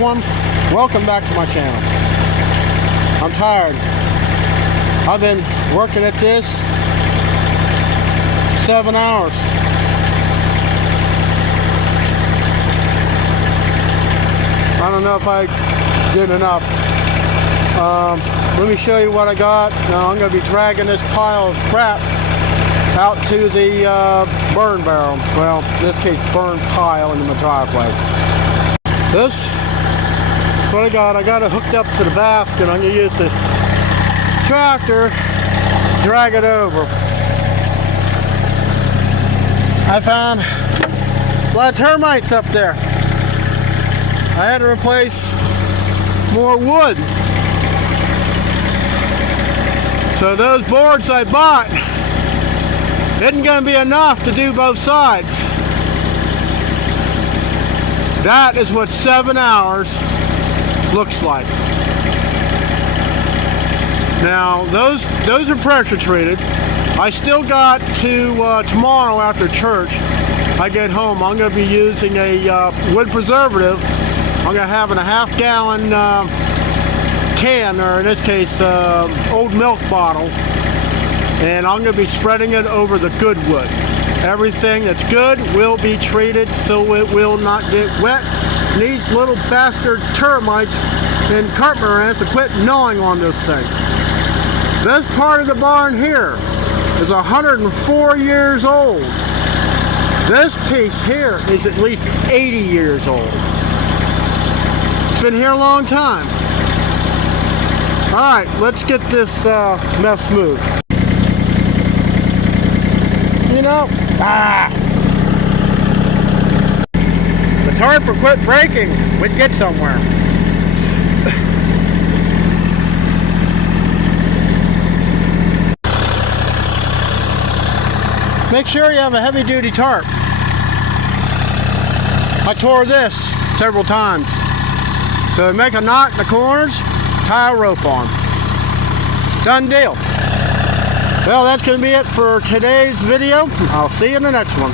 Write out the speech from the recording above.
everyone, welcome back to my channel. I'm tired. I've been working at this 7 hours. I don't know if I did enough. Let me show you what I got. Now I'm going to be dragging this pile of crap out to the burn barrel. Well, in this case, burn pile in the driveway. This is what I got. I got it hooked up to the basket. I'm going to use the tractor to drag it over. I found a lot of termites up there. I had to replace more wood. So those boards I bought isn't going to be enough to do both sides. That is what 7 hours looks like. Now those are pressure treated. I still got to tomorrow after church. I get home. I'm going to be using a wood preservative. I'm going to have in a half-gallon can, or in this case, old milk bottle, and I'm going to be spreading it over the good wood. Everything that's good will be treated so it will not get wet. And these little bastard termites and carpenter ants to quit gnawing on this thing. This part of the barn here is 104 years old. This piece here is at least 80 years old. It's been here a long time. Alright, let's get this mess moved. You know, the tarp will quit breaking, we'd get somewhere. Make sure you have a heavy-duty tarp. I tore this several times. So make a knot in the corners, tie a rope on. Done deal. Well, that's going to be it for today's video. I'll see you in the next one.